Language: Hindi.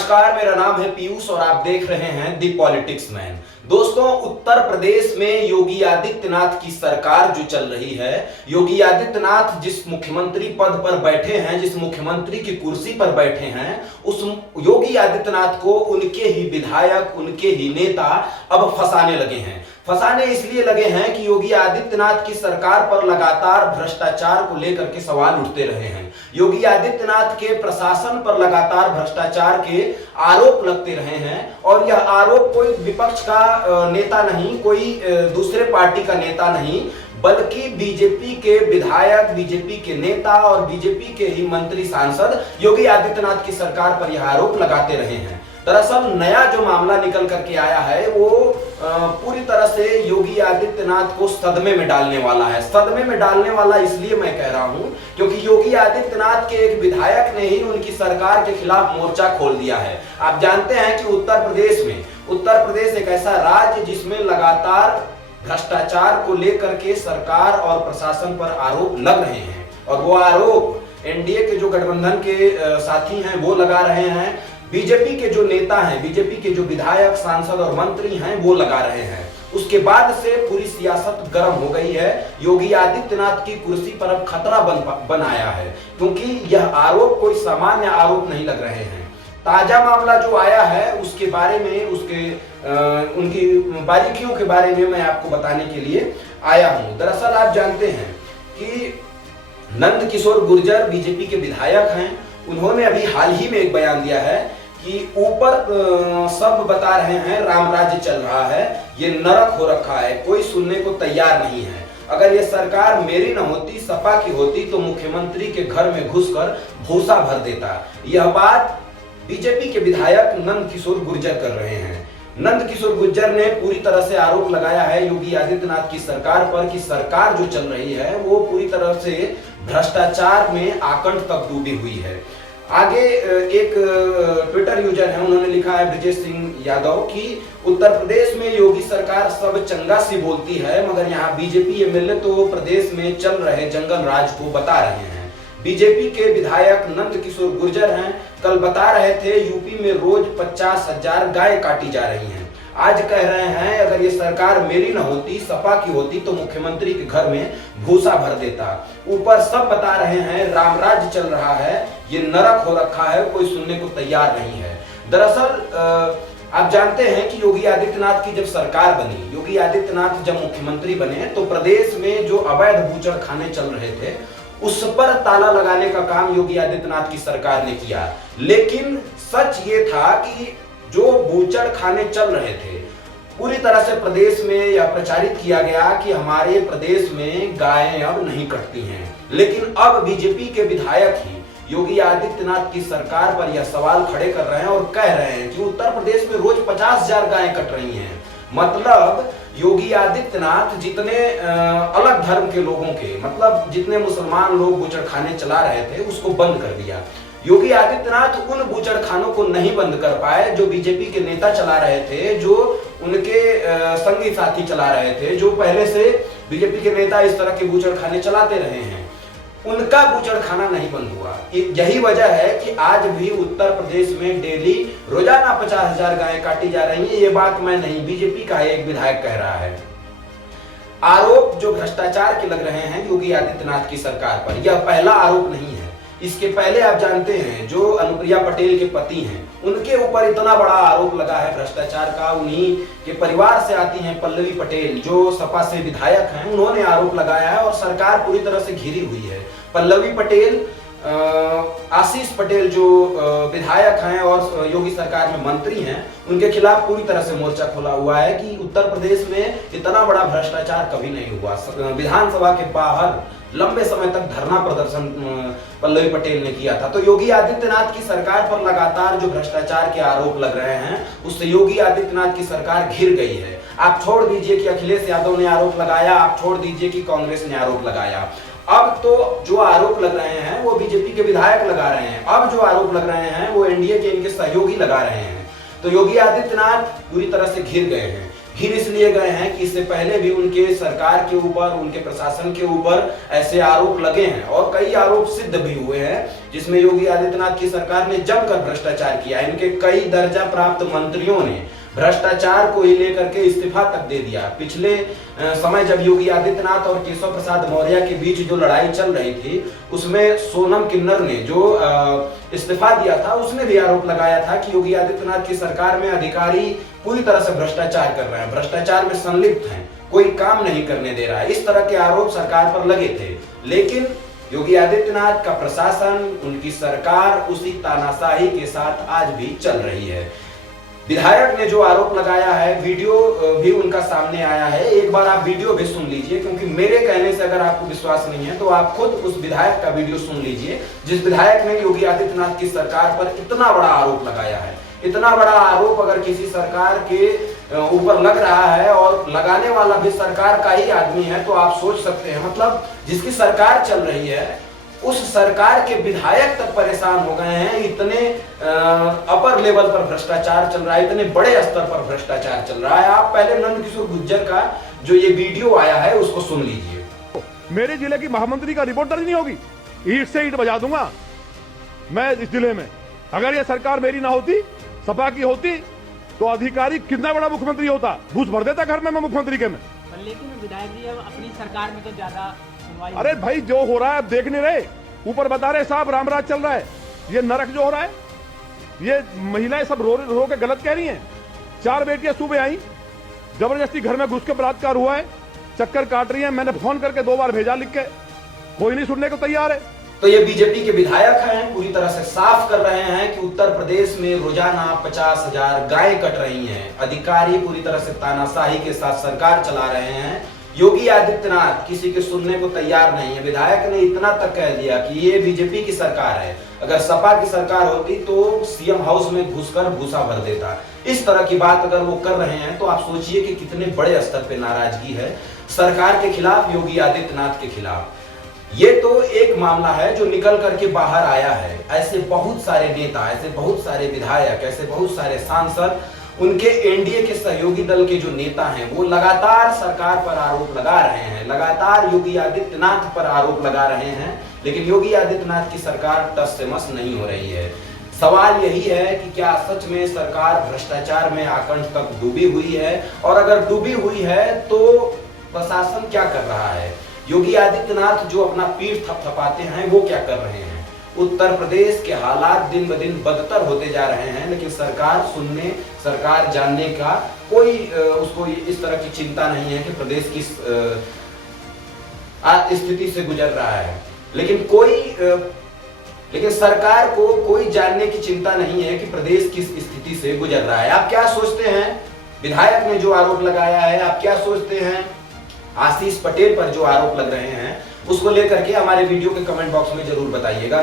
नमस्कार, मेरा नाम है पीयूष और आप देख रहे हैं दी पॉलिटिक्स मैन। दोस्तों, उत्तर प्रदेश में योगी आदित्यनाथ की सरकार जो चल रही है, योगी आदित्यनाथ जिस मुख्यमंत्री पद पर बैठे हैं, जिस मुख्यमंत्री की कुर्सी पर बैठे हैं, उस योगी आदित्यनाथ को उनके ही विधायक, उनके ही नेता अब फंसाने लगे हैं। फंसाने इसलिए लगे हैं कि योगी आदित्यनाथ की सरकार पर लगातार भ्रष्टाचार को लेकर के सवाल उठते रहे हैं। योगी आदित्यनाथ के प्रशासन पर लगातार भ्रष्टाचार के आरोप लगते रहे हैं और यह आरोप कोई विपक्ष का नेता नहीं, कोई दूसरे पार्टी का नेता नहीं, बल्कि बीजेपी के विधायक, बीजेपी के नेता और बीजेपी के ही मंत्री सांसद योगी आदित्यनाथ की सरकार पर यह आरोप लगाते रहे हैं। दरअसल नया जो मामला निकल करके आया है वो पूरी तरह से योगी आदित्यनाथ को सदमे में डालने वाला है। सदमे में डालने वाला इसलिए मैं कह रहा हूं क्योंकि योगी आदित्यनाथ के एक विधायक ने ही उनकी सरकार के खिलाफ मोर्चा खोल दिया है। आप जानते हैं कि उत्तर प्रदेश एक ऐसा राज्य जिसमें लगातार भ्रष्टाचार को लेकर के सरकार और प्रशासन पर आरोप लग रहे हैं और वो आरोप एनडीए के जो गठबंधन के साथी हैं वो लगा रहे हैं, बीजेपी के जो नेता हैं, बीजेपी के जो विधायक, सांसद और मंत्री हैं वो लगा रहे हैं। उसके बाद से पूरी सियासत गर्म हो गई है। योगी आदित्यनाथ की कुर्सी पर अब खतरा बन आया है क्योंकि यह आरोप कोई सामान्य आरोप नहीं लग रहे हैं। ताजा मामला जो आया है उसके बारे में, उनकी बारीकियों के बारे में मैं आपको बताने के लिए आया हूं। दरअसल आप जानते हैं कि नंद किशोर गुर्जर बीजेपी के विधायक हैं। उन्होंने अभी हाल ही में एक बयान दिया है कि ऊपर सब बता रहे हैं राम राज्य चल रहा है, ये नरक हो रखा है, कोई सुनने को तैयार नहीं है। अगर ये सरकार मेरी न होती, सपा की होती तो मुख्यमंत्री के घर में घुसकर भूसा भर देता। यह बात बीजेपी के विधायक नंद किशोर गुर्जर कर रहे हैं। नंद किशोर गुर्जर ने पूरी तरह से आरोप लगाया है योगी आदित्यनाथ की सरकार पर कि सरकार जो चल रही है वो पूरी तरह से भ्रष्टाचार में आकंठ तक डूबी हुई है। आगे एक ट्विटर यूजर है, उन्होंने लिखा है, ब्रजेश सिंह यादव, कि उत्तर प्रदेश में योगी सरकार सब चंगा सी बोलती है मगर यहाँ बीजेपी एमएलए तो प्रदेश में चल रहे जंगल राज को बता रहे हैं। बीजेपी के विधायक नंद किशोर गुर्जर हैं, कल बता रहे थे यूपी में रोज 50,000 गाय काटी जा रही हैं। आज कह रहे हैं अगर ये सरकार मेरी न होती, सपा की होती तो मुख्यमंत्री के घर में भूसा भर देता। ऊपर सब बता रहे हैं राम राज्य चल रहा है, ये नरक हो रखा है, कोई सुनने को तैयार नहीं है। दरअसल आप जानते हैं कि योगी आदित्यनाथ की जब सरकार बनी, योगी आदित्यनाथ जब मुख्यमंत्री बने तो प्रदेश में जो अवैध बूचड़खाने चल रहे थे उस पर ताला लगाने का काम योगी आदित्यनाथ की सरकार ने किया। लेकिन सच ये था कि जो बूचड़खाने चल रहे थे पूरी तरह से प्रदेश में यह प्रचारित किया गया कि हमारे प्रदेश में गायें अब नहीं कटती हैं। लेकिन अब बीजेपी के विधायक ही योगी आदित्यनाथ की सरकार पर यह सवाल खड़े कर रहे हैं और कह रहे हैं कि उत्तर प्रदेश में रोज 50,000 गायें कट रही हैं। मतलब योगी आदित्यनाथ जितने अलग धर्म के लोगों के, मतलब जितने मुसलमान लोग बूचड़खाने चला रहे थे उसको बंद कर दिया। योगी आदित्यनाथ उन बूचड़खानों को नहीं बंद कर पाए जो बीजेपी के नेता चला रहे थे, जो उनके संगी साथी चला रहे थे, जो पहले से बीजेपी के नेता इस तरह के बूचड़खाने चलाते रहे हैं, उनका बूचड़खाना नहीं बंद हुआ। यही वजह है कि आज भी उत्तर प्रदेश में डेली रोजाना 50,000 गायें काटी जा रही हैं। ये बात मैं नहीं, बीजेपी का एक विधायक कह रहा है। आरोप जो भ्रष्टाचार के लग रहे हैं योगी आदित्यनाथ की सरकार पर, यह पहला आरोप नहीं है। इसके पहले आप जानते हैं जो अनुप्रिया पटेल के पति हैं उनके ऊपर इतना बड़ा आरोप लगा है भ्रष्टाचार का। उन्हीं के परिवार से आती हैं पल्लवी पटेल जो सपा से विधायक हैं, उन्होंने आरोप लगाया है और सरकार पूरी तरह से घिरी हुई है। पल्लवी पटेल, आशीष पटेल जो विधायक हैं और योगी सरकार में मंत्री हैं, उनके खिलाफ पूरी तरह से मोर्चा खोला हुआ है कि उत्तर प्रदेश में इतना बड़ा भ्रष्टाचार कभी नहीं हुआ। विधानसभा के बाहर लंबे समय तक धरना प्रदर्शन पल्लवी पटेल ने किया था। तो योगी आदित्यनाथ की सरकार पर लगातार जो भ्रष्टाचार के आरोप लग रहे हैं उससे योगी आदित्यनाथ की सरकार घिर गई है। आप छोड़ दीजिए कि अखिलेश यादव ने आरोप लगाया, आप छोड़ दीजिए कि कांग्रेस ने आरोप लगाया, अब तो जो आरोप लग रहे हैं वो बीजेपी के विधायक लगा रहे हैं। अब जो आरोप लग रहे हैं वो एनडीए के इनके सहयोगी लगा रहे हैं। तो योगी आदित्यनाथ पूरी तरह से घिर गए हैं। घिर इसलिए गए हैं कि इससे पहले भी उनके सरकार के ऊपर, उनके प्रशासन के ऊपर ऐसे आरोप लगे हैं और कई आरोप सिद्ध भी हुए हैं, जिसमें योगी आदित्यनाथ की सरकार ने जमकर भ्रष्टाचार किया। इनके कई दर्जा प्राप्त मंत्रियों ने भ्रष्टाचार को ही लेकर के इस्तीफा तक दे दिया। पिछले समय जब योगी आदित्यनाथ और केशव प्रसाद मौर्य के बीच जो लड़ाई चल रही थी, उसमें सोनम किन्नर ने जो इस्तीफा दिया था, उसने भी आरोप लगाया था कि योगी आदित्यनाथ की सरकार में अधिकारी पूरी तरह से भ्रष्टाचार कर रहे हैं, भ्रष्टाचार में संलिप्त हैं, कोई काम नहीं करने दे रहा है। इस तरह के आरोप सरकार पर लगे थे, लेकिन योगी आदित्यनाथ का प्रशासन, उनकी सरकार उसी तानाशाही के साथ आज भी चल रही है। विधायक ने जो आरोप लगाया है, वीडियो भी उनका सामने आया है, एक बार आप वीडियो भी सुन लीजिए, क्योंकि मेरे कहने से अगर आपको विश्वास नहीं है तो आप खुद उस विधायक का वीडियो सुन लीजिए, जिस विधायक ने योगी आदित्यनाथ की सरकार पर इतना बड़ा आरोप लगाया है। इतना बड़ा आरोप अगर किसी सरकार के ऊपर लग रहा है और लगाने वाला भी सरकार का ही आदमी है, तो आप सोच सकते हैं, मतलब जिसकी सरकार चल रही है उस सरकार के विधायक तक परेशान हो गए हैं। इतने अपर लेवल पर भ्रष्टाचार चल रहा है, इतने बड़े स्तर पर भ्रष्टाचार चल रहा है। आप पहले नंदकिशोर गुर्जर का जो ये वीडियो आया है उसको सुन लीजिए। मेरे जिले की महामंत्री का रिपोर्ट दर्ज नहीं होगी, ईंट से ईंट बजा दूंगा मैं इस जिले में। अगर ये सरकार मेरी ना होती, सपा की होती, तो अधिकारी कितना बड़ा मुख्यमंत्री होता, घूस भर देता घर में मैं मुख्यमंत्री के में। लेकिन विधायक जी अब अपनी सरकार में तो ज्यादा, अरे भाई जो हो रहा है अब देख नहीं रहे, ऊपर बता रहे साहब रामराज चल रहा है, ये नरक जो हो रहा है, ये महिलाएं सब रो के गलत कह रही हैं। 4 बेटियां सुबह आई, जबरदस्ती घर में घुस के बलात्कार हुआ है, चक्कर काट रही हैं। मैंने फोन करके 2 बार भेजा लिख के, कोई नहीं सुनने को तैयार है। तो ये बीजेपी के विधायक हैं, पूरी तरह से साफ कर रहे हैं कि उत्तर प्रदेश में रोजाना 50,000 गायें कट रही हैं। अधिकारी पूरी तरह से तानाशाही के साथ सरकार चला रहे हैं। योगी आदित्यनाथ किसी के सुनने को तैयार नहीं है। विधायक ने इतना तक कह दिया कि ये बीजेपी की सरकार है, अगर सपा की सरकार होती तो सीएम हाउस में घुसकर भूसा भर देता। इस तरह की बात अगर वो कर रहे हैं तो आप सोचिए कि कितने बड़े स्तर पे नाराजगी है सरकार के खिलाफ, योगी आदित्यनाथ के खिलाफ। ये तो एक मामला है जो निकल करके बाहर आया है। ऐसे बहुत सारे नेता, ऐसे बहुत सारे विधायक, ऐसे बहुत सारे सांसद, उनके एनडीए के सहयोगी दल के जो नेता हैं, वो लगातार सरकार पर आरोप लगा रहे हैं, लगातार योगी आदित्यनाथ पर आरोप लगा रहे हैं, लेकिन योगी आदित्यनाथ की सरकार टस से मस नहीं हो रही है। सवाल यही है कि क्या सच में सरकार भ्रष्टाचार में आकंठ तक डूबी हुई है, और अगर डूबी हुई है तो प्रशासन क्या कर रहा है, योगी आदित्यनाथ जो अपना पीठ थपथपाते हैं वो क्या कर रहे हैं। उत्तर प्रदेश के हालात दिन ब दिन बदतर होते जा रहे हैं, लेकिन सरकार सुनने, सरकार जानने का कोई उसको इस तरह की चिंता नहीं है कि प्रदेश किस स्थिति से गुजर रहा है। लेकिन सरकार को कोई जानने की चिंता नहीं है कि प्रदेश किस स्थिति से गुजर रहा है। आप क्या सोचते हैं विधायक ने जो आरोप लगाया है, आप क्या सोचते हैं आशीष पटेल पर जो आरोप लग रहे हैं, उसको लेकर के हमारे वीडियो के कमेंट बॉक्स में जरूर बताइएगा।